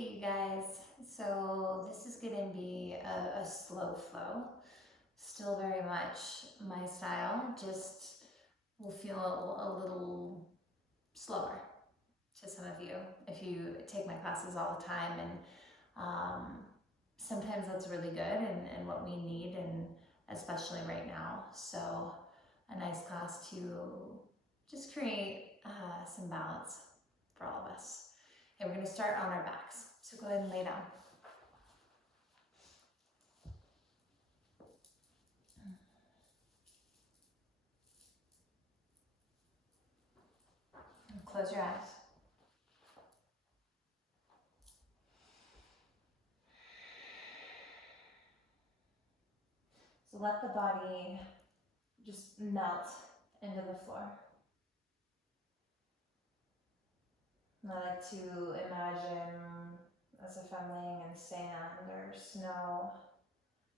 Okay, you guys, so this is going to be a slow flow. Still very much my style, just will feel a little slower to some of you if you take my classes all the time. And sometimes that's really good and what we need, and especially right now. So, a nice class to just create some balance for all of us. And we're going to start on our backs. So go ahead and lay down. And close your eyes. So let the body just melt into the floor. I like to imagine as if I'm laying in sand or snow,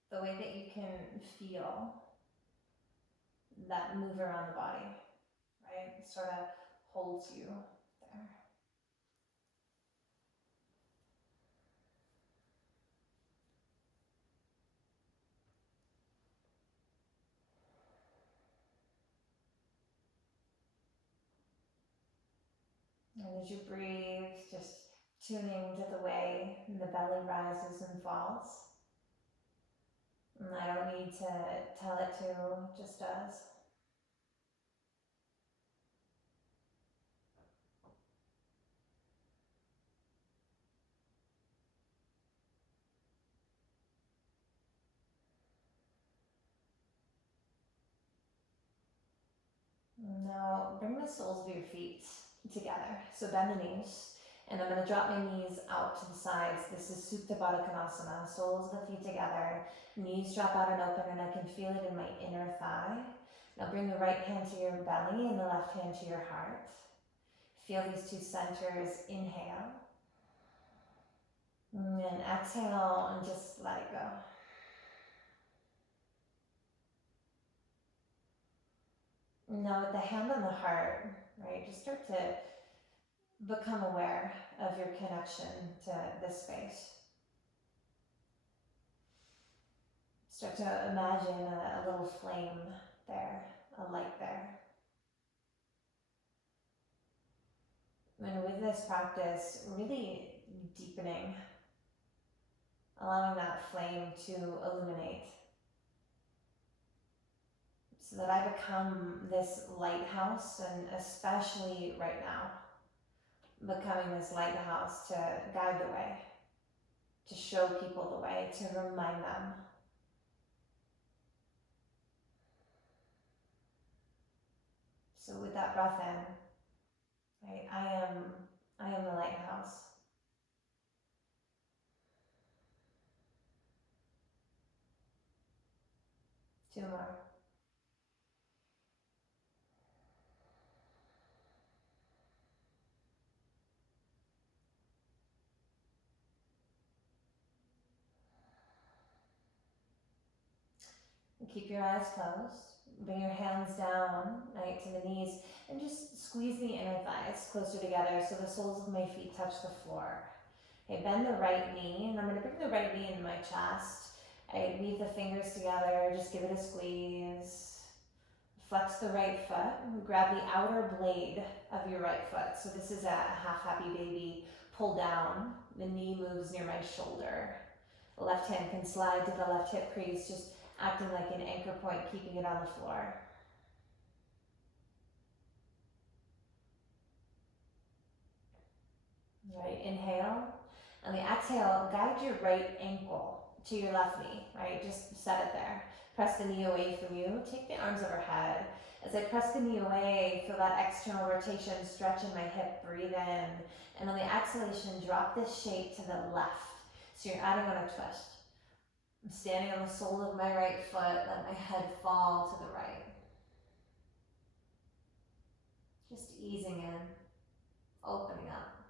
the way that you can feel that move around the body, right? It sort of holds you there. And as you breathe, just tuning to the way the belly rises and falls. And I don't need to tell it to, it just does. Now bring the soles of your feet together. So bend the knees. And I'm going to drop my knees out to the sides. This is Supta Baddha Konasana. Soles of the feet together. Knees drop out and open, and I can feel it in my inner thigh. Now bring the right hand to your belly and the left hand to your heart. Feel these two centers. Inhale. And then exhale and just let it go. Now with the hand on the heart, right, just start to become aware of your connection to this space. Start to imagine a little flame there, a light there. And with this practice, really deepening, allowing that flame to illuminate, so that I become this lighthouse, and especially right now, becoming this lighthouse to guide the way, to show people the way, to remind them. So with that breath in, right, I am the lighthouse. Two more. And keep your eyes closed. Bring your hands down, right, to the knees, and just squeeze the inner thighs closer together so the soles of my feet touch the floor. Okay, bend the right knee, and I'm going to bring the right knee into my chest. I weave the fingers together, just give it a squeeze. Flex the right foot, grab the outer blade of your right foot. So this is a half happy baby. Pull down, the knee moves near my shoulder. The left hand can slide to the left hip crease, just acting like an anchor point, keeping it on the floor. Right, inhale. On the exhale, guide your right ankle to your left knee, right? Just set it there. Press the knee away from you. Take the arms overhead. As I press the knee away, feel that external rotation, stretch in my hip, breathe in. And on the exhalation, drop this shape to the left. So you're adding on a twist. I'm standing on the sole of my right foot, let my head fall to the right. Just easing in, opening up.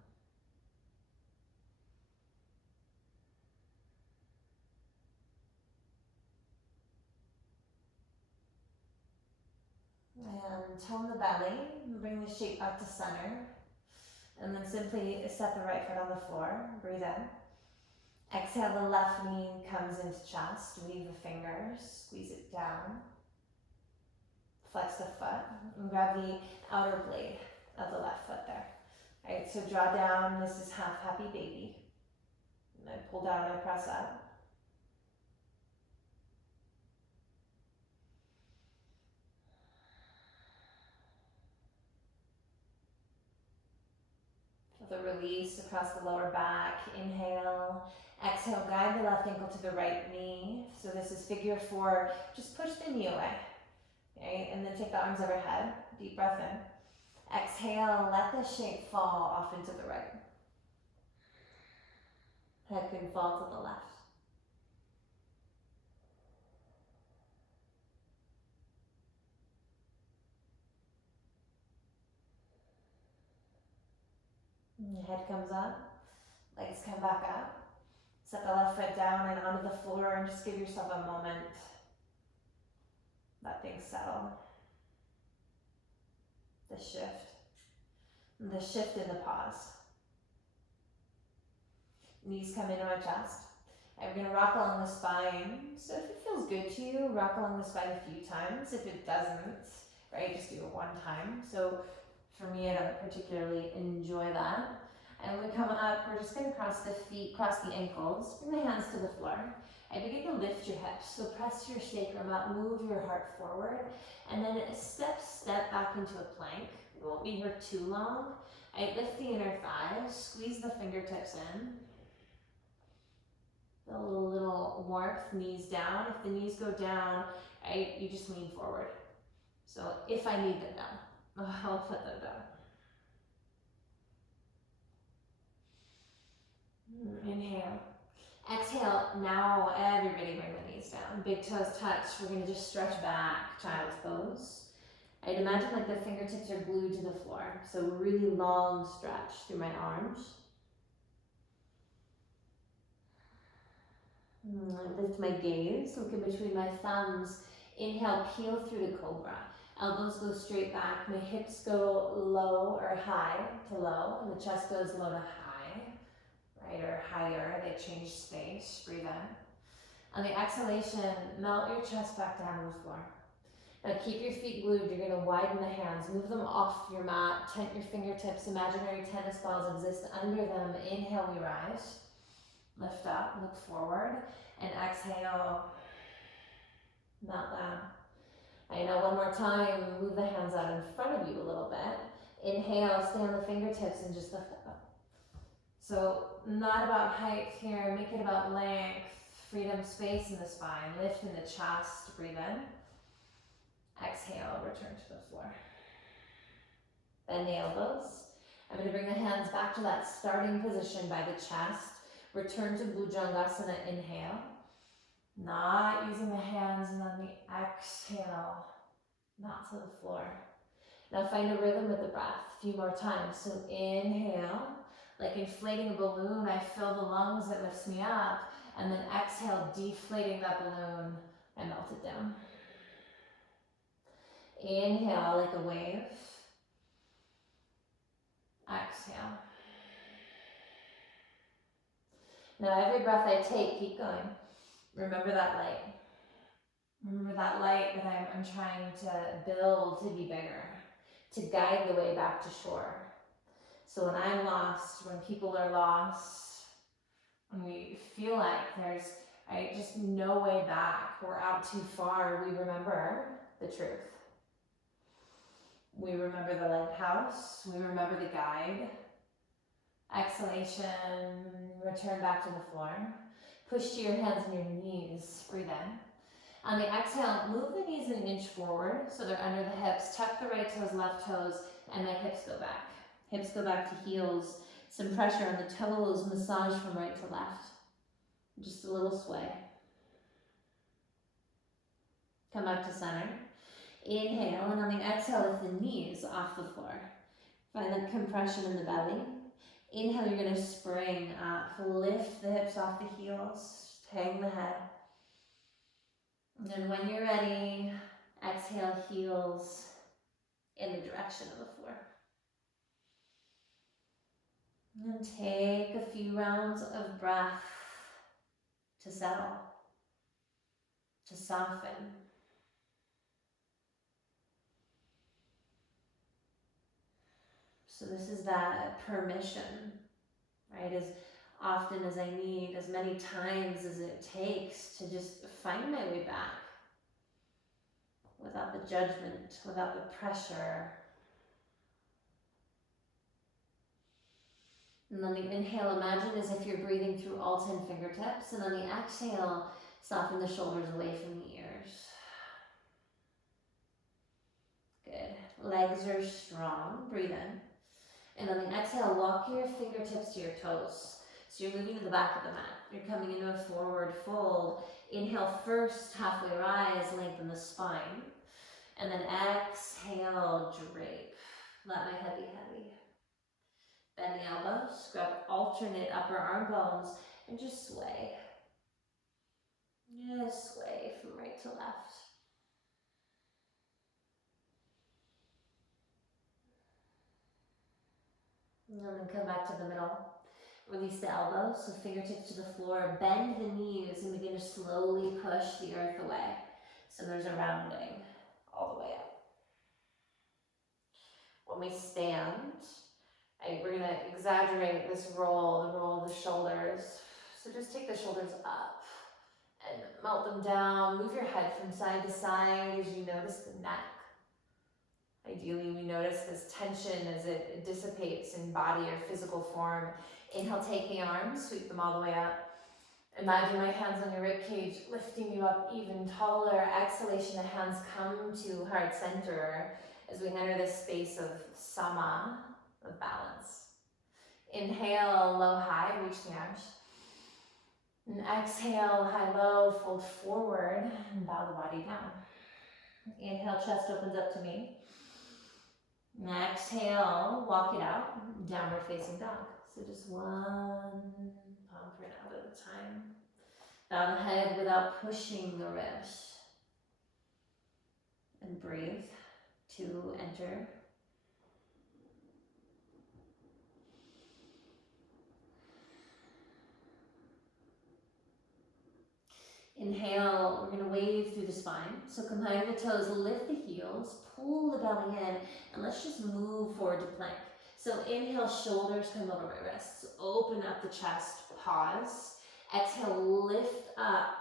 And tone the belly, bring the shape back to center. And then simply set the right foot on the floor. Breathe in. Exhale, the left knee comes into chest. Weave the fingers, squeeze it down. Flex the foot and grab the outer blade of the left foot there. All right, so draw down. This is half happy baby. And I pull down and I press up. Feel the release across the lower back. Inhale. Exhale, guide the left ankle to the right knee. So this is figure 4. Just push the knee away. Okay, and then take the arms overhead. Deep breath in. Exhale, let the shape fall off into the right. Head can fall to the left. And the head comes up, legs come back up. Set the left foot down and onto the floor and just give yourself a moment. Let things settle. The shift. And the shift in the pause. Knees come into my chest. And we're going to rock along the spine. So if it feels good to you, rock along the spine a few times. If it doesn't, right, just do it one time. So for me, I don't particularly enjoy that. And when we come up, we're just going to cross the feet, cross the ankles, bring the hands to the floor. And begin to lift your hips. So press your sacrum up, move your heart forward, and then step back into a plank. We won't be here too long. I lift the inner thighs, squeeze the fingertips in. Feel a little warmth, knees down. If the knees go down, right, you just lean forward. So if I need them down, I'll put them down. Inhale. Exhale. Now everybody bring the knees down. Big toes touch. We're going to just stretch back, child's pose. I'd imagine like the fingertips are glued to the floor. So really long stretch through my arms. Lift my gaze. Look in between my thumbs. Inhale, peel through to cobra. Elbows go straight back. My hips go low or high to low. And the chest goes low to high. Right, or higher. They change space. Breathe in. On the exhalation, melt your chest back down to the floor. Now keep your feet glued. You're going to widen the hands. Move them off your mat. Tent your fingertips. Imaginary tennis balls exist under them. Inhale, we rise. Lift up, look forward. And exhale, melt down. I know, one more time. Move the hands out in front of you a little bit. Inhale, stay on the fingertips and just lift up. So not about height here. Make it about length, freedom, space in the spine. Lift in the chest. Breathe in. Exhale, return to the floor. Bend the elbows. I'm going to bring the hands back to that starting position by the chest. Return to Bhujangasana, inhale. Not using the hands, and on the exhale, not to the floor. Now find a rhythm with the breath, a few more times. So inhale, like inflating a balloon, I fill the lungs, it lifts me up. And then exhale, deflating that balloon, I melt it down. Inhale like a wave. Exhale. Now every breath I take, keep going. Remember that light. Remember that light that I'm trying to build to be bigger, to guide the way back to shore. So when I'm lost, when people are lost, when we feel like there's just no way back, we're out too far, we remember the truth. We remember the lighthouse, we remember the guide. Exhalation, return back to the floor. Push to your hands and your knees, breathe in. On the exhale, move the knees an inch forward so they're under the hips. Tuck the right toes, left toes, and my hips go back. Hips go back to heels. Some pressure on the toes, massage from right to left. Just a little sway. Come back to center. Inhale, and on the exhale, lift the knees off the floor. Find that compression in the belly. Inhale, you're going to spring up. Lift the hips off the heels. Hang the head. And then when you're ready, exhale, heels in the direction of the floor. And take a few rounds of breath to settle, to soften. So this is that permission, right? As often as I need, as many times as it takes to just find my way back without the judgment, without the pressure. And on the inhale, imagine as if you're breathing through all 10 fingertips. And on the exhale, soften the shoulders away from the ears. Good. Legs are strong. Breathe in. And on the exhale, walk your fingertips to your toes. So you're moving to the back of the mat. You're coming into a forward fold. Inhale first, halfway rise, lengthen the spine. And then exhale, drape. Let my head be heavy. Bend the elbows, grab alternate upper arm bones, and just sway. Just sway from right to left. And then come back to the middle. Release the elbows, so fingertips to the floor. Bend the knees and begin to slowly push the earth away. So there's a rounding all the way up. When we stand, we're going to exaggerate this roll, the roll of the shoulders. So just take the shoulders up and melt them down. Move your head from side to side as you notice the neck. Ideally, we notice this tension as it dissipates in body or physical form. Inhale, take the arms, sweep them all the way up. Imagine my hands on your rib cage, lifting you up even taller. Exhalation, the hands come to heart center as we enter this space of sama, of balance. Inhale, low, high, reach the arms. And exhale, high, low, fold forward, and bow the body down. Inhale, chest opens up to me. And exhale, walk it out, downward facing dog. So just one palm print out at a time. Bow the head without pushing the ribs. And breathe to enter. Inhale, we're going to wave through the spine. So combine the toes, lift the heels, pull the belly in, and let's just move forward to plank. So inhale, shoulders come over my wrists. Open up the chest, pause. Exhale, lift up,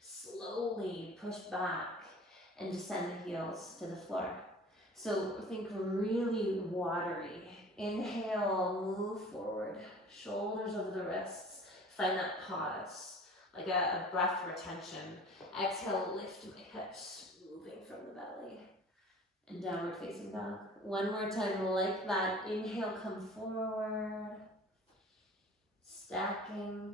slowly push back, and descend the heels to the floor. So think really watery. Inhale, move forward, shoulders over the wrists. Find that pause. Like a breath retention. Exhale, lift my hips, moving from the belly. And downward facing dog. One more time like that. Inhale, come forward. Stacking.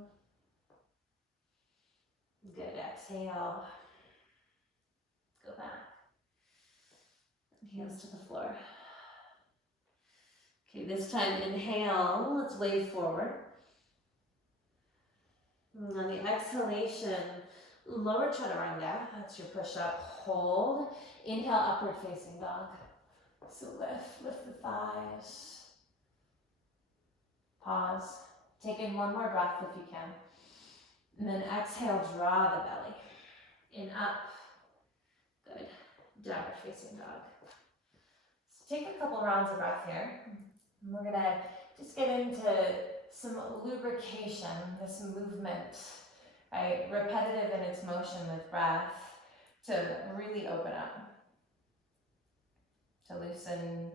Good, exhale. Go back. Heels to the floor. Okay, this time inhale, let's wave forward. And on the exhalation, lower chaturanga, that's your push-up, hold. Inhale, upward facing dog. So lift the thighs. Pause. Take in one more breath if you can. And then exhale, draw the belly. In, up. Good. Downward facing dog. So take a couple rounds of breath here. And we're gonna just get into some lubrication, this movement, right? Repetitive in its motion with breath to really open up, to loosen,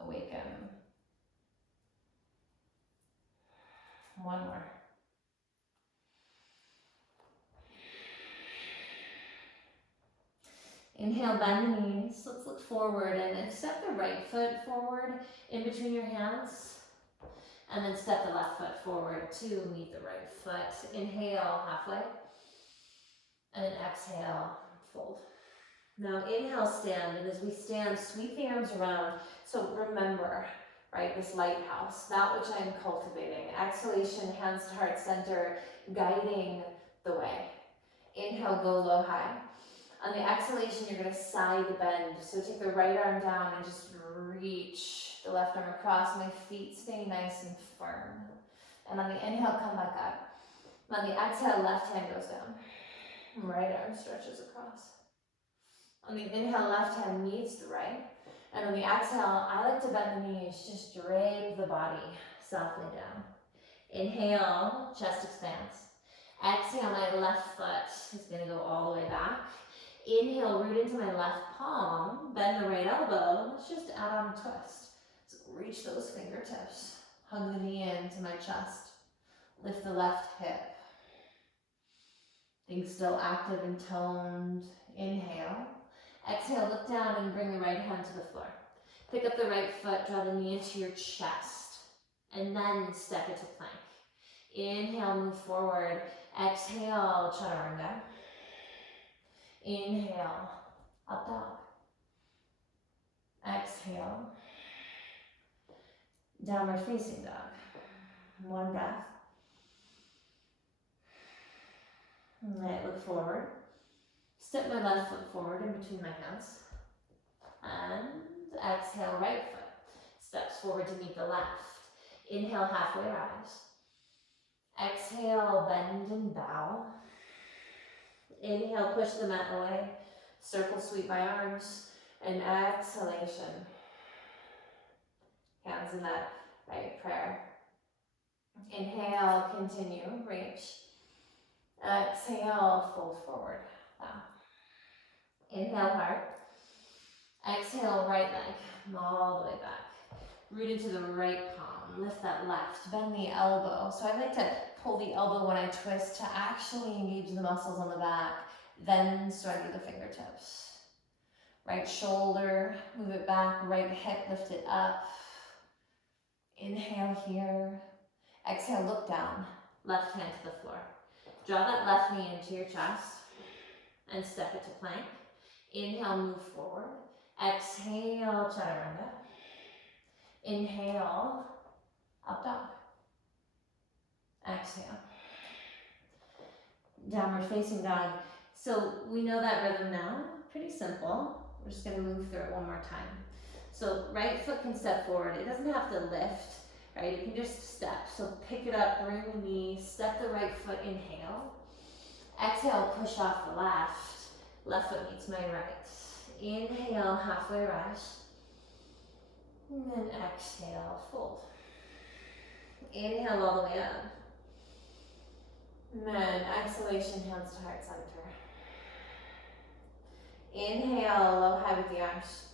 awaken. One more. Inhale, bend the knees. Let's look forward and then step the right foot forward in between your hands. And then step the left foot forward to meet the right foot. Inhale, halfway. And then exhale, fold. Now inhale, stand. And as we stand, sweep the arms around. So remember, right, this lighthouse, that which I'm cultivating. Exhalation, hands to heart center, guiding the way. Inhale, go low, high. On the exhalation, you're going to side bend. So take the right arm down and just reach the left arm across. My feet stay nice and firm. And on the inhale, come back up. On the exhale, left hand goes down. Right arm stretches across. On the inhale, left hand meets the right. And on the exhale, I like to bend the knees, just drape the body softly down. Inhale, chest expands. Exhale, my left foot is gonna go all the way back. Inhale, root into my left palm, bend the right elbow. Let's just add on a twist. So reach those fingertips. Hug the knee into my chest. Lift the left hip. Being still active and toned. Inhale. Exhale, look down and bring the right hand to the floor. Pick up the right foot, draw the knee into your chest, and then step into plank. Inhale, move forward. Exhale, chaturanga. Inhale, up dog. Exhale, downward facing dog. One breath. Let it look forward. Step my left foot forward in between my hands. And exhale, right foot steps forward to meet the left. Inhale, halfway rise. Exhale, bend and bow. Inhale, push the mat away. Circle, sweep my arms. And exhalation. Hands in that right prayer. Inhale, continue, reach. Exhale, fold forward. Bow. Inhale, heart. Exhale, right leg, all the way back. Root into the right palm, lift that left, bend the elbow. So I like to pull the elbow when I twist to actually engage the muscles on the back, then surrender the fingertips. Right shoulder, move it back, right hip, lift it up. Inhale here. Exhale, look down, left hand to the floor. Draw that left knee into your chest and step it to plank. Inhale, move forward. Exhale, chaturanga. Inhale, up dog. Exhale. Downward facing dog. So we know that rhythm now, pretty simple. We're just gonna move through it one more time. So right foot can step forward. It doesn't have to lift, right? It can just step. So pick it up, bring the knee, step the right foot, inhale. Exhale, push off the left. Left foot meets my right. Inhale, halfway rise. And then exhale, fold. Inhale all the way up. And then exhalation, hands to heart center. Inhale, low high with the arms.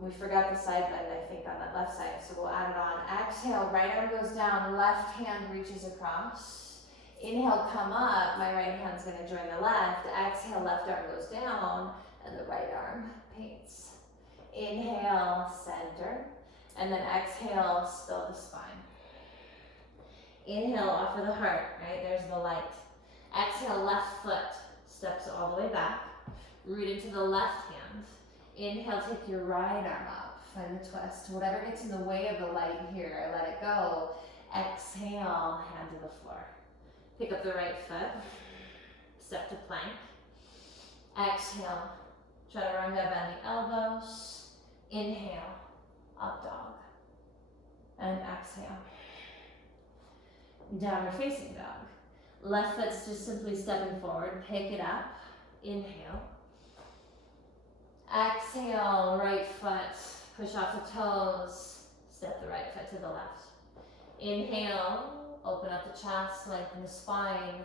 We forgot the side bend, I think, on that left side, so we'll add it on. Exhale, right arm goes down, left hand reaches across. Inhale, come up, my right hand's gonna join the left. Exhale, left arm goes down, and the right arm paints. Inhale, center, and then exhale, spill the spine. Inhale, offer the heart, right? There's the light. Exhale, left foot steps all the way back. Root into the left hand. Inhale, take your right arm up, find the twist. Whatever gets in the way of the light here, I let it go. Exhale, hand to the floor. Pick up the right foot, step to plank. Exhale, chaturanga, bend the elbows. Inhale, up dog. And exhale. Downward facing dog. Left foot's just simply stepping forward, pick it up. Inhale. Exhale, right foot, push off the toes, step the right foot to the left. Inhale, open up the chest, lengthen the spine.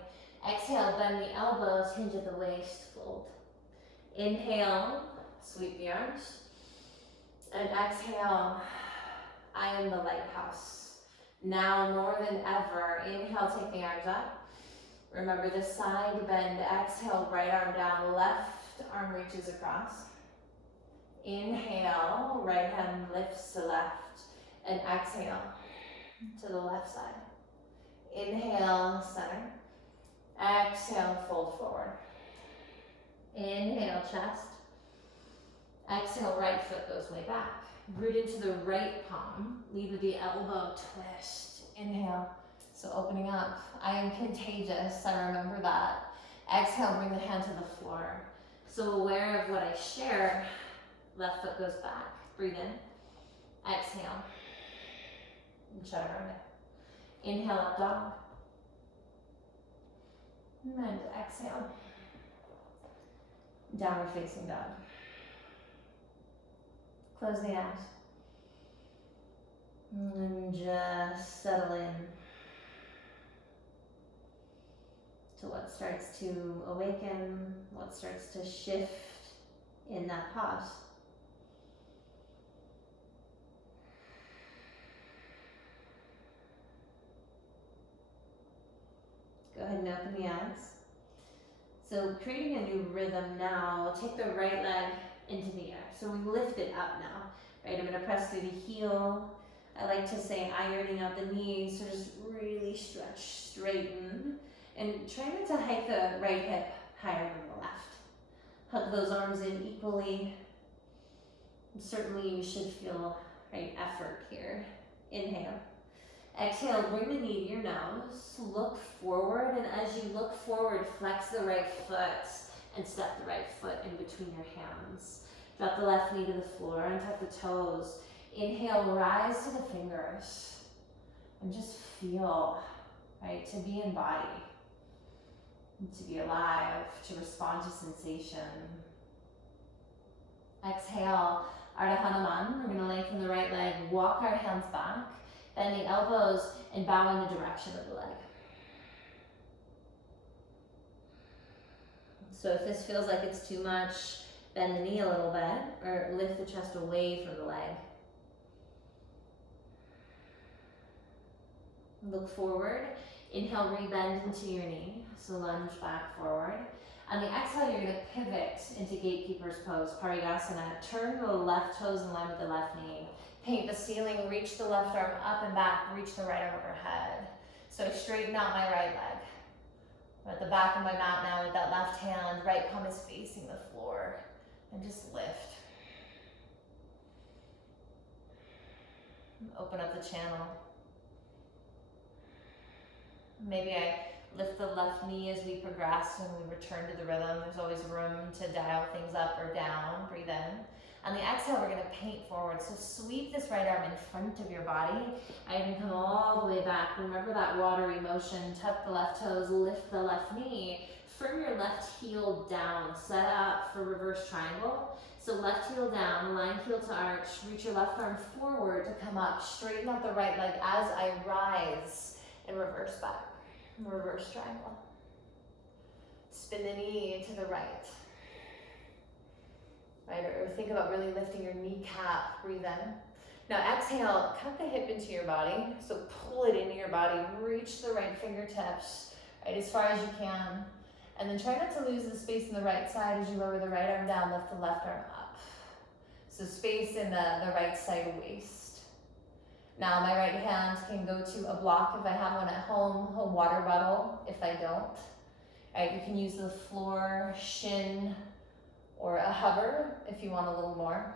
Exhale, bend the elbows, hinge at the waist, fold. Inhale, sweep the arms. And exhale, I am the lighthouse. Now more than ever, inhale, take the arms up. Remember the side bend, exhale, right arm down, left arm reaches across. Inhale, right hand lifts to left, and exhale to the left side. Inhale, center. Exhale, fold forward. Inhale, chest. Exhale, right foot goes way back. Root into the right palm. Lead with the elbow twist. Inhale. So opening up. I am contagious. I remember that. Exhale, bring the hand to the floor. So aware of what I share. Left foot goes back. Breathe in. Exhale. And chaturanga. Inhale, up dog. And exhale. Downward facing dog. Close the eyes. And just settle in to what starts to awaken, what starts to shift in that pause. Go ahead and open the eyes. So creating a new rhythm now, we'll take the right leg into the air. So we lift it up now, right? I'm gonna press through the heel. I like to say ironing out the knees, so just really stretch, straighten, and try not to hike the right hip higher than the left. Hug those arms in equally. Certainly you should feel, right, effort here. Inhale. Exhale, bring the knee to your nose, look forward, and as you look forward, flex the right foot and step the right foot in between your hands. Drop the left knee to the floor and tuck the toes. Inhale, rise to the fingers and just feel, right, to be in body, to be alive, to respond to sensation. Exhale, Ardha Hanuman. We're going to lengthen the right leg, walk our hands back, bend the elbows, and bow in the direction of the leg. So if this feels like it's too much, bend the knee a little bit, or lift the chest away from the leg. Look forward. Inhale, rebend into your knee. So lunge back forward. On the exhale, you're going to pivot into gatekeeper's pose, Parigasana. Turn the left toes in line with the left knee. Paint the ceiling, reach the left arm up and back, reach the right arm overhead. So I straighten out my right leg. I'm at the back of my mat now with that left hand, right palm is facing the floor. And just lift. Open up the channel. Maybe I lift the left knee as we progress and we return to the rhythm. There's always room to dial things up or down. Breathe in. On the exhale, we're going to paint forward. So sweep this right arm in front of your body. I can come all the way back. Remember that watery motion. Tuck the left toes, lift the left knee. Firm your left heel down. Set up for reverse triangle. So left heel down, align heel to arch. Reach your left arm forward to come up. Straighten out the right leg as I rise and reverse back. Reverse triangle. Spin the knee to the right. Right, or think about really lifting your kneecap. Breathe in. Now exhale, cut the hip into your body. So pull it into your body. Reach the right fingertips, right, as far as you can. And then try not to lose the space in the right side as you lower the right arm down, lift the left arm up. So space in the right side waist. Now my right hand can go to a block if I have one at home, a water bottle if I don't. Right, you can use the floor, shin, or a hover if you want a little more.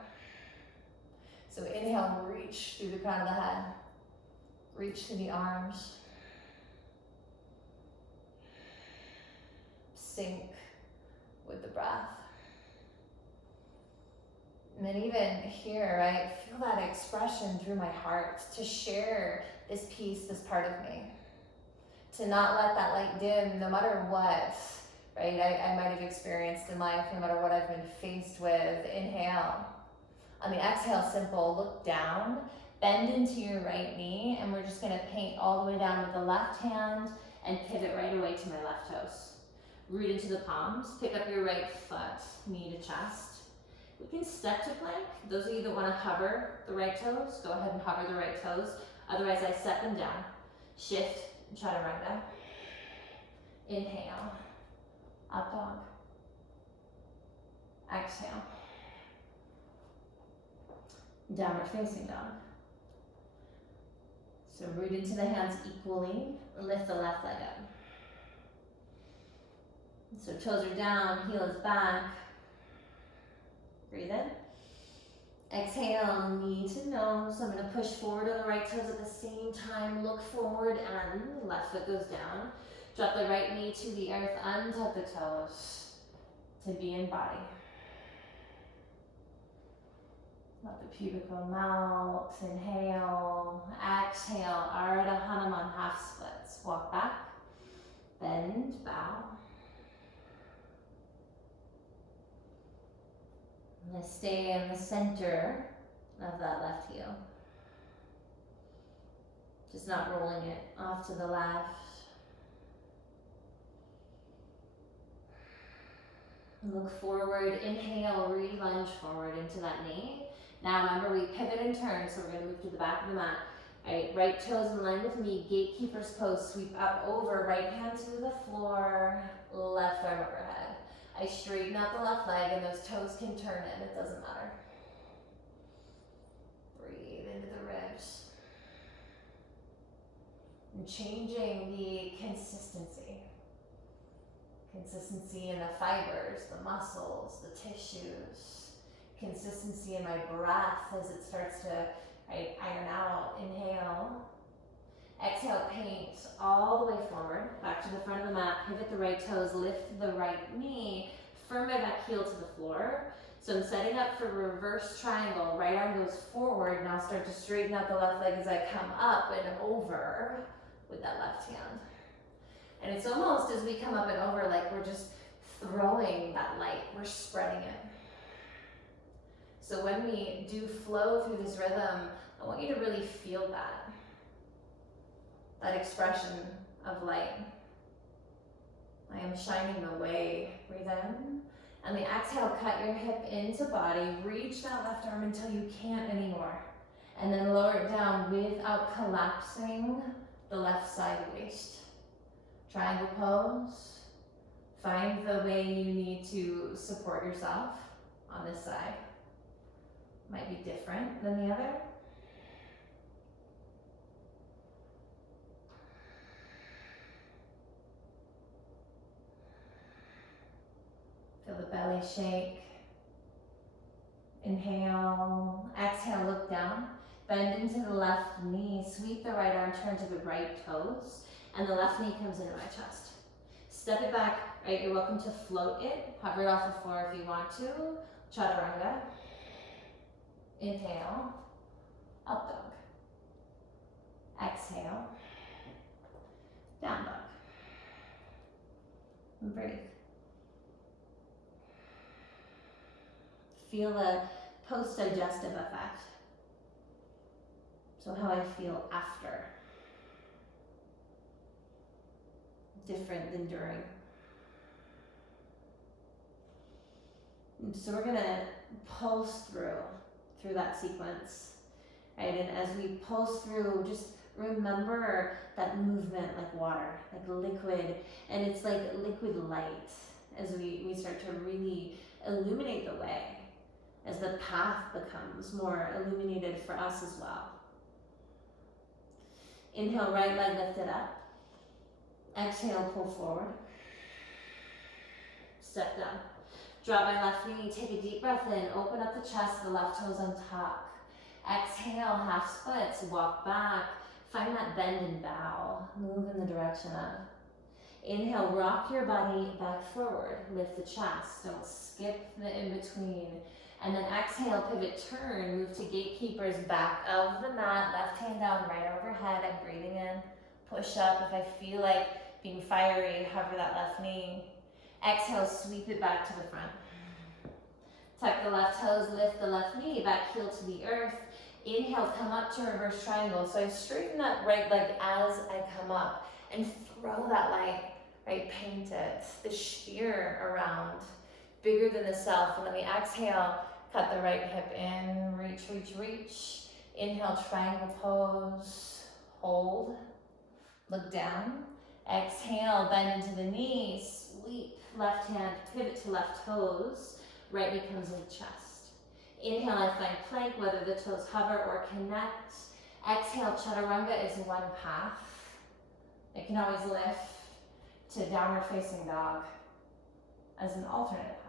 So inhale, reach through the crown of the head. Reach through the arms. Sync with the breath. And then even here, right, feel that expression through my heart to share this piece, this part of me. To not let that light dim no matter what, right, I might have experienced in life, no matter what I've been faced with. Inhale. On the exhale, simple, look down, bend into your right knee, and we're just gonna paint all the way down with the left hand and pivot right away to my left toes. Root into the palms, pick up your right foot, knee to chest. We can step to plank. Those of you that wanna hover the right toes, go ahead and hover the right toes. Otherwise, I set them down. Shift, chaturanga. Inhale. Up dog. Exhale. Downward facing dog. So root into the hands equally. Lift the left leg up. So toes are down, heel is back. Breathe in. Exhale, knee to nose. So I'm going to push forward on the right toes at the same time. Look forward and left foot goes down. Drop the right knee to the earth, untuck the toes to be in body. Let the pubic bone melt. Inhale. Exhale. Ardha Hanuman, half splits. Walk back. Bend, bow. And stay in the center of that left heel. Just not rolling it off to the left. Look forward, inhale, re-lunge forward into that knee. Now remember, we pivot and turn, so we're gonna move to the back of the mat. All right, right toes in line with me, gatekeeper's pose, sweep up over, right hand to the floor, left arm overhead. I straighten out the left leg and those toes can turn in, it doesn't matter. Breathe into the ribs. And changing the consistency. Consistency in the fibers, the muscles, the tissues. Consistency in my breath as it starts to iron out. Inhale. Exhale, paint all the way forward, back to the front of the mat, pivot the right toes, lift the right knee, firm my back heel to the floor. So I'm setting up for reverse triangle, right arm goes forward, now start to straighten out the left leg as I come up and over with that left hand. And it's almost as we come up and over like we're just throwing that light, we're spreading it. So when we do flow through this rhythm, I want you to really feel that expression of light. I am shining the way. Breathe in. And the exhale, cut your hip into body. Reach that left arm until you can't anymore. And then lower it down without collapsing the left side waist. Triangle pose. Find the way you need to support yourself on this side. Might be different than the other. Feel the belly shake. Inhale, exhale, look down. Bend into the left knee, sweep the right arm, turn to the right toes, and the left knee comes into my chest. Step it back, right? You're welcome to float it. Hover it off the floor if you want to. Chaturanga. Inhale, up dog. Exhale, down dog. And breathe. Feel the post-digestive effect. So how I feel after. Different than during. And so we're gonna pulse through that sequence, right? And as we pulse through, just remember that movement like water, like liquid, and it's like liquid light as we start to really illuminate the way, as the path becomes more illuminated for us as well. Inhale, right leg lifted up. Exhale, pull forward. Step down. Drop my left knee, take a deep breath in, open up the chest, the left toes on top. Exhale, half splits, walk back. Find that bend and bow. Move in the direction of. Inhale, rock your body back forward. Lift the chest, don't skip the in-between. And then exhale, pivot, turn, move to gatekeepers, back of the mat, left hand down, right overhead. I'm breathing in, push up. If I feel like being fiery, hover that left knee. Exhale, sweep it back to the front. Tuck the left toes, lift the left knee, back heel to the earth. Inhale, come up to reverse triangle. So I straighten that right leg as I come up and throw that light, right? Paint it, the sphere around, bigger than the self. And then we exhale, cut the right hip in, reach, reach, reach. Inhale, triangle pose, hold, look down. Exhale, bend into the knees, sweep, left hand, pivot to left toes, right knee comes in the chest. Inhale, I find plank, whether the toes hover or connect. Exhale, chaturanga is one path. It can always lift to downward facing dog as an alternate path.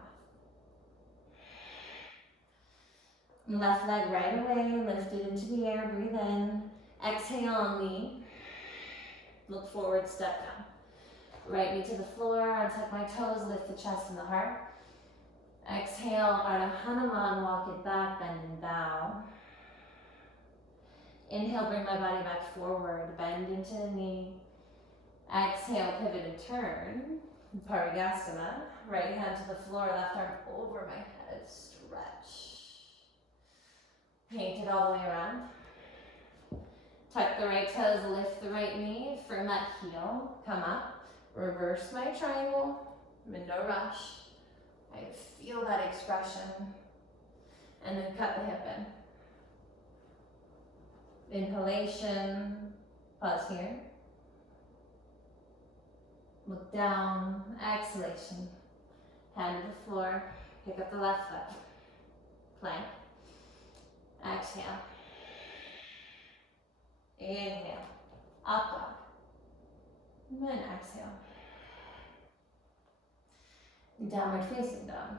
Left leg right away, lifted into the air, breathe in. Exhale, knee. Look forward, step down. Right knee to the floor, untuck my toes, lift the chest and the heart. Exhale, Ardha Hanuman, walk it back, bend and bow. Inhale, bring my body back forward, bend into the knee. Exhale, pivot and turn. Parigasana, right hand to the floor, left arm over my head, stretch. Paint it all the way around. Tuck the right toes, lift the right knee, firm that heel, come up, reverse my triangle, no rush. I feel that expression. And then cut the hip in. Inhalation, pause here. Look down, exhalation. Hand to the floor, pick up the left foot. Plank. Exhale. Inhale. Up dog. And then exhale. Downward facing dog.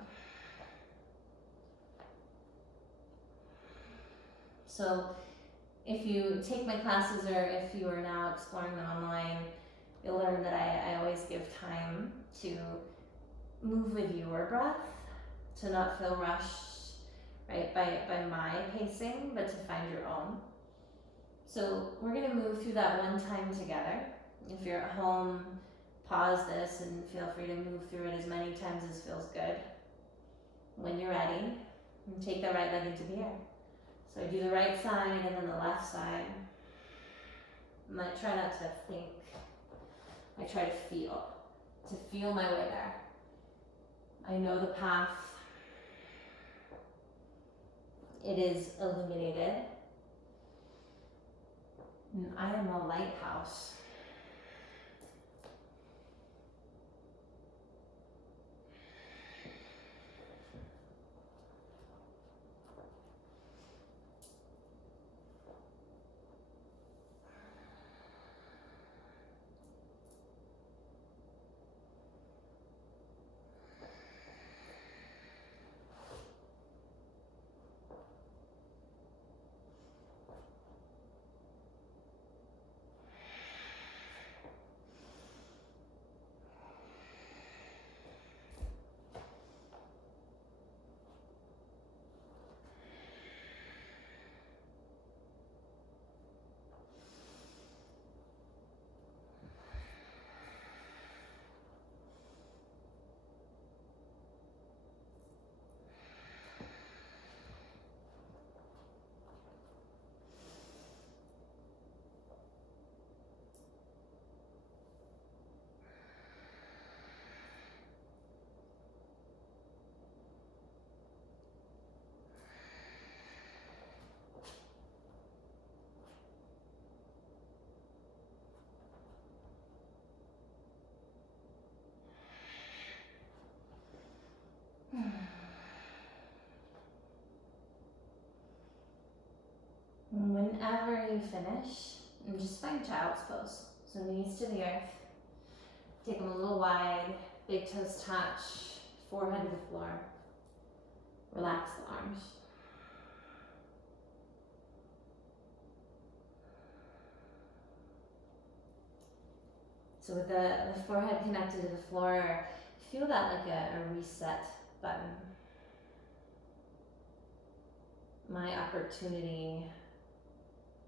So if you take my classes or if you are now exploring them online, you'll learn that I always give time to move with your breath, to not feel rushed, right, by my pacing, but to find your own. So we're gonna move through that one time together. If you're at home, pause this and feel free to move through it as many times as feels good. When you're ready, and take the right leg into the air. So I do the right side and then the left side. And I try not to think. I try to feel my way there. I know the path. It is illuminated. And I am a lighthouse. Whenever you finish, just find child's pose. So knees to the earth. Take them a little wide, big toes touch, forehead to the floor. Relax the arms. So with the forehead connected to the floor, feel that like a reset button. My opportunity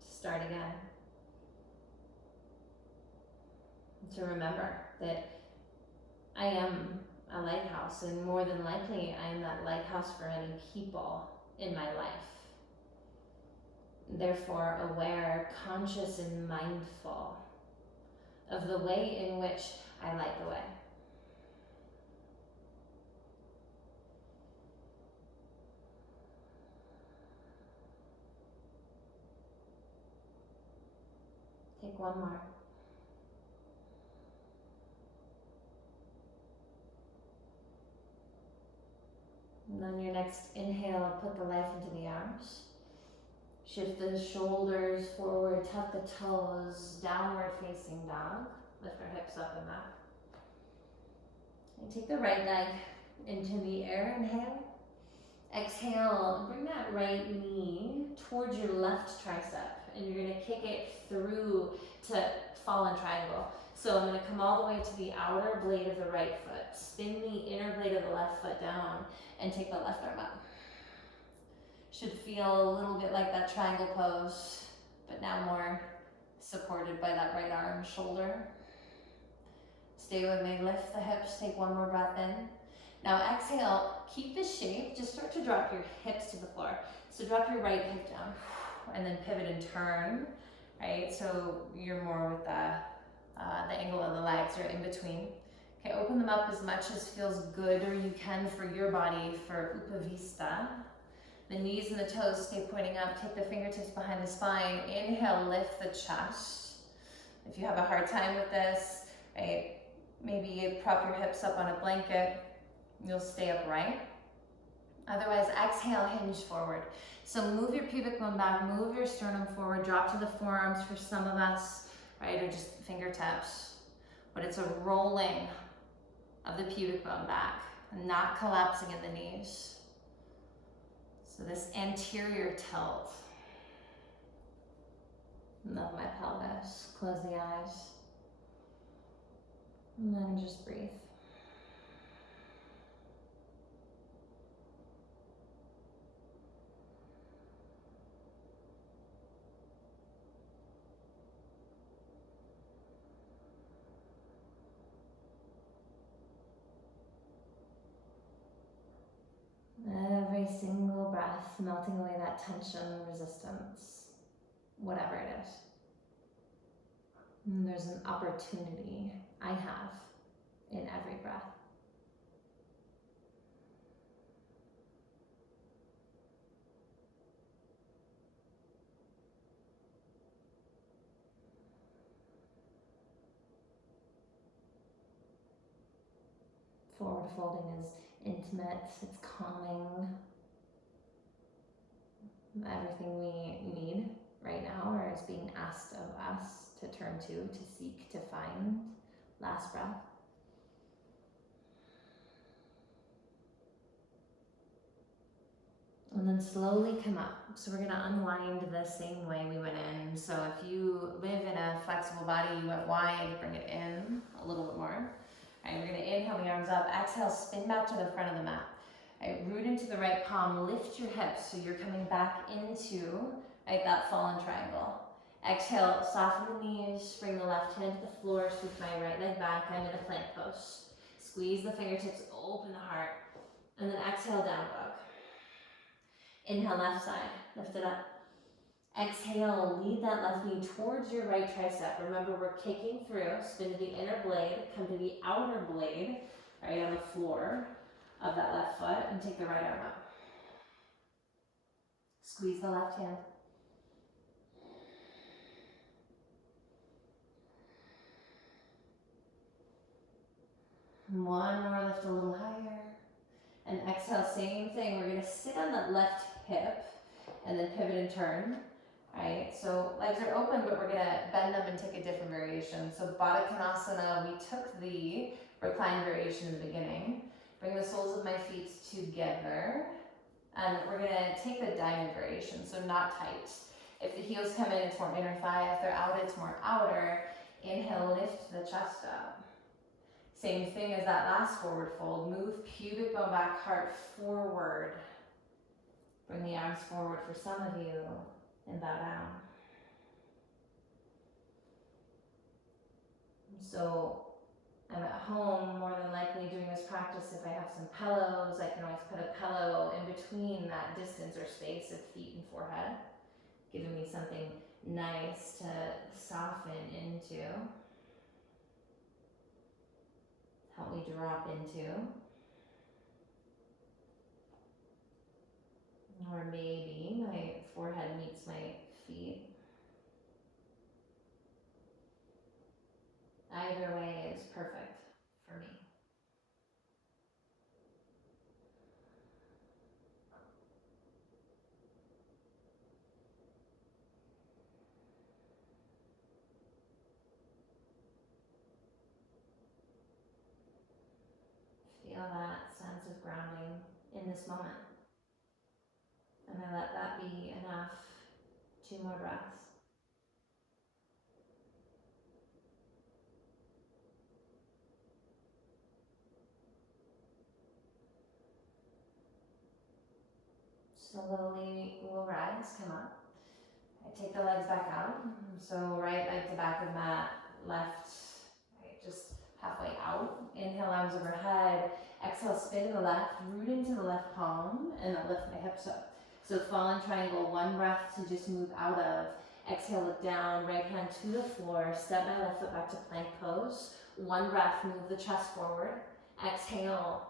to start again. To remember that I am a lighthouse, and more than likely I am that lighthouse for many people in my life. Therefore, aware, conscious, and mindful of the way in which I light the way. Take one more. And on your next inhale, put the life into the arms. Shift the shoulders forward, tuck the toes, downward facing dog. Lift our hips up and back. And take the right leg into the air, inhale. Exhale, bring that right knee towards your left tricep and you're gonna kick it through to fallen triangle. So I'm gonna come all the way to the outer blade of the right foot, spin the inner blade of the left foot down, and take the left arm up. Should feel a little bit like that triangle pose, but now more supported by that right arm, shoulder. Stay with me, lift the hips, take one more breath in. Now exhale, keep this shape, just start to drop your hips to the floor. So drop your right hip down, and then pivot and turn, right? So you're more with the angle of the legs or in between. Okay, open them up as much as feels good or you can for your body for Upavista. The knees and the toes stay pointing up. Take the fingertips behind the spine. Inhale, lift the chest. If you have a hard time with this, right, maybe you prop your hips up on a blanket. You'll stay upright. Otherwise, exhale, hinge forward. So move your pubic bone back, move your sternum forward, drop to the forearms for some of us, right, or just fingertips. But it's a rolling of the pubic bone back, not collapsing at the knees. So this anterior tilt. Love my pelvis. Close the eyes. And then just breathe. Every single breath, melting away that tension, resistance, whatever it is. And there's an opportunity I have in every breath. Forward folding is intimate, it's calming. Everything we need right now, or is being asked of us to turn to seek, to find. Last breath. And then slowly come up. So we're gonna unwind the same way we went in. So if you live in a flexible body, you went wide, bring it in a little bit more. All right, we're gonna inhale the arms up, exhale, spin back to the front of the mat. All right, root into the right palm, lift your hips so you're coming back into, right, that fallen triangle. Exhale, soften the knees, bring the left hand to the floor, sweep my right leg back, I'm in a plank pose. Squeeze the fingertips, open the heart, and then exhale, down dog. Inhale, left side, lift it up. Exhale, lead that left knee towards your right tricep. Remember, we're kicking through, spin to the inner blade, come to the outer blade, right on the floor of that left foot, and take the right arm up. Squeeze the left hand. One more, lift a little higher. And exhale, same thing. We're gonna sit on that left hip and then pivot and turn. Right, so legs are open, but we're gonna bend them and take a different variation. So Baddha Konasana, we took the reclined variation in the beginning. Bring the soles of my feet together. And we're gonna take the diamond variation, so not tight. If the heels come in, it's more inner thigh. If they're out, it's more outer. Inhale, lift the chest up. Same thing as that last forward fold. Move pubic bone back, heart forward. Bring the arms forward for some of you, and bow down. So I'm at home more than likely doing this practice. If I have some pillows, I can always put a pillow in between that distance or space of feet and forehead, giving me something nice to soften into. Help me drop into. Or maybe my forehead meets my feet. Either way is perfect for me. Feel that sense of grounding in this moment. And I let that be enough. 2 more breaths. Slowly we'll rise, come up. I take the legs back out. So right leg to back of mat, left, right, just halfway out. Inhale, arms overhead. Exhale, spin to the left, root into the left palm, and then lift my hips up. So fallen triangle, one breath to just move out of. Exhale, look down, right hand to the floor, step my left foot back to plank pose. One breath, move the chest forward. Exhale,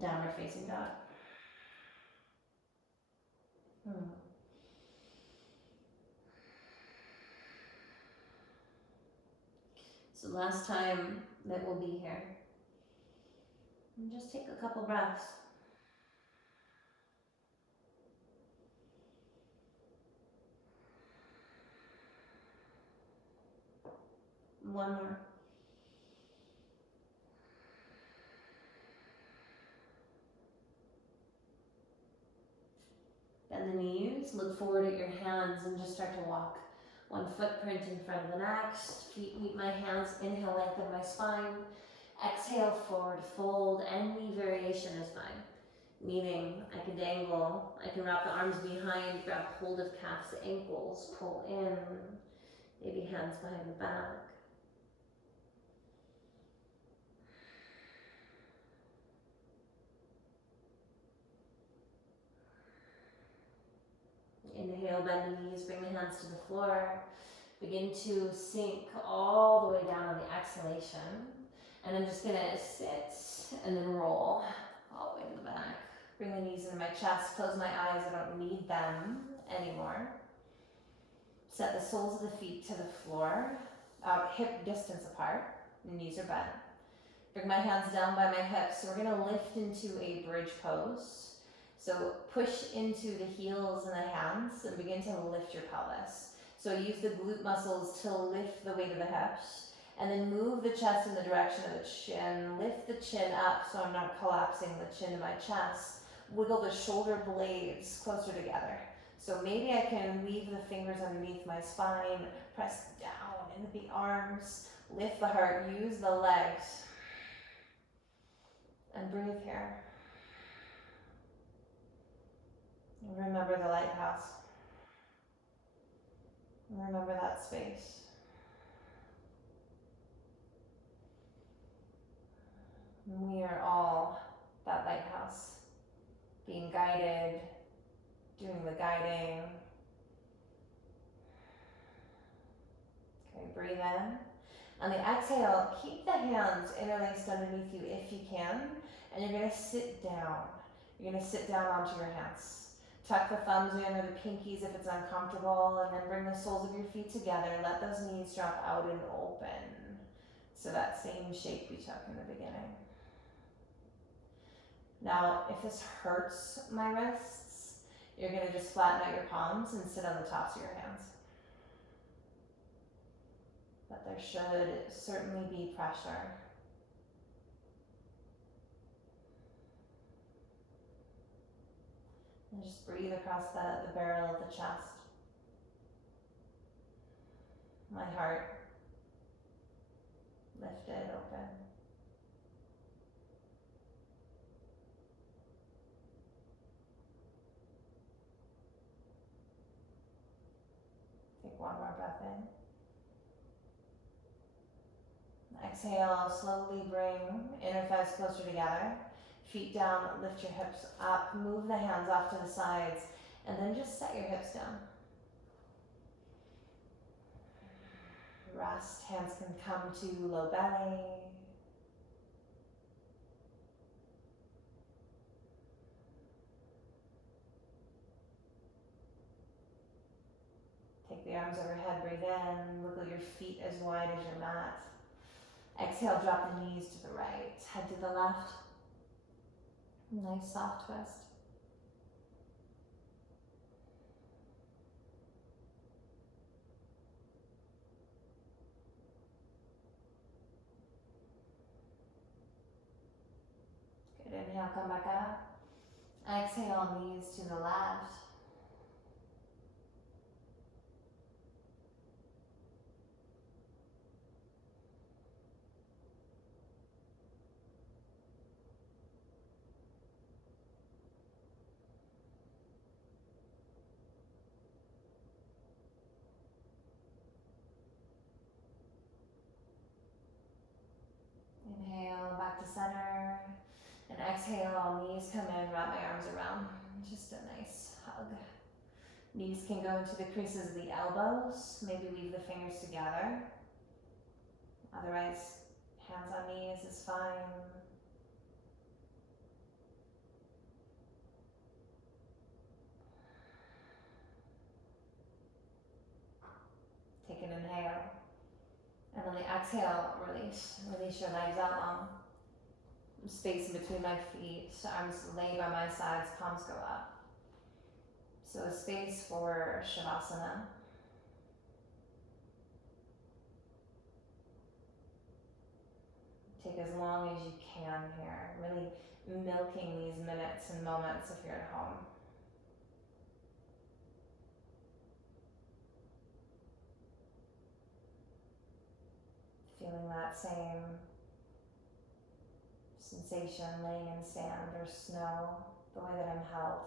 downward facing dog. So last time that we'll be here. And just take a couple breaths. One more. Bend the knees, look forward at your hands and just start to walk. One footprint in front of the next, feet meet my hands, inhale, lengthen my spine. Exhale, forward fold, any variation is fine. Meaning, I can dangle, I can wrap the arms behind, grab hold of calves, ankles, pull in, maybe hands behind the back. Inhale, bend the knees, bring the hands to the floor. Begin to sink all the way down on the exhalation. And I'm just gonna sit and then roll all the way to the back. Bring the knees into my chest, close my eyes, I don't need them anymore. Set the soles of the feet to the floor, hip distance apart, the knees are bent. Bring my hands down by my hips. So we're gonna lift into a bridge pose. So push into the heels and the hands and begin to lift your pelvis. So use the glute muscles to lift the weight of the hips and then move the chest in the direction of the chin. Lift the chin up so I'm not collapsing the chin to my chest. Wiggle the shoulder blades closer together. So maybe I can weave the fingers underneath my spine, press down into the arms, lift the heart, use the legs, and breathe here. Remember the lighthouse. Remember that space. We are all that lighthouse, being guided, doing the guiding. Okay, breathe in. On the exhale, keep the hands interlaced underneath you if you can, and you're going to sit down. You're going to sit down onto your hands. Tuck the thumbs in or the pinkies if it's uncomfortable, and then bring the soles of your feet together. Let those knees drop out and open. So that same shape we took in the beginning. Now, if this hurts my wrists, you're going to just flatten out your palms and sit on the tops of your hands. But there should certainly be pressure. And just breathe across the barrel of the chest. My heart lifted, open. Take one more breath in. Exhale, slowly bring inner thighs closer together. Feet down, lift your hips up, move the hands off to the sides, and then just set your hips down. Rest, hands can come to low belly. Take the arms overhead, breathe in, wiggle your feet as wide as your mat. Exhale, drop the knees to the right, head to the left. Nice soft twist. Good, inhale, come back up. Exhale, knees to the left. Just a nice hug. Knees can go into the creases of the elbows. Maybe weave the fingers together. Otherwise, hands on knees is fine. Take an inhale. And on the exhale, release. Release your legs out long. Space in between my feet. Arms lay by my sides, palms go up. So a space for Shavasana. Take as long as you can here. Really milking these minutes and moments if you're at home. Feeling that same sensation laying in sand or snow, the way that I'm held.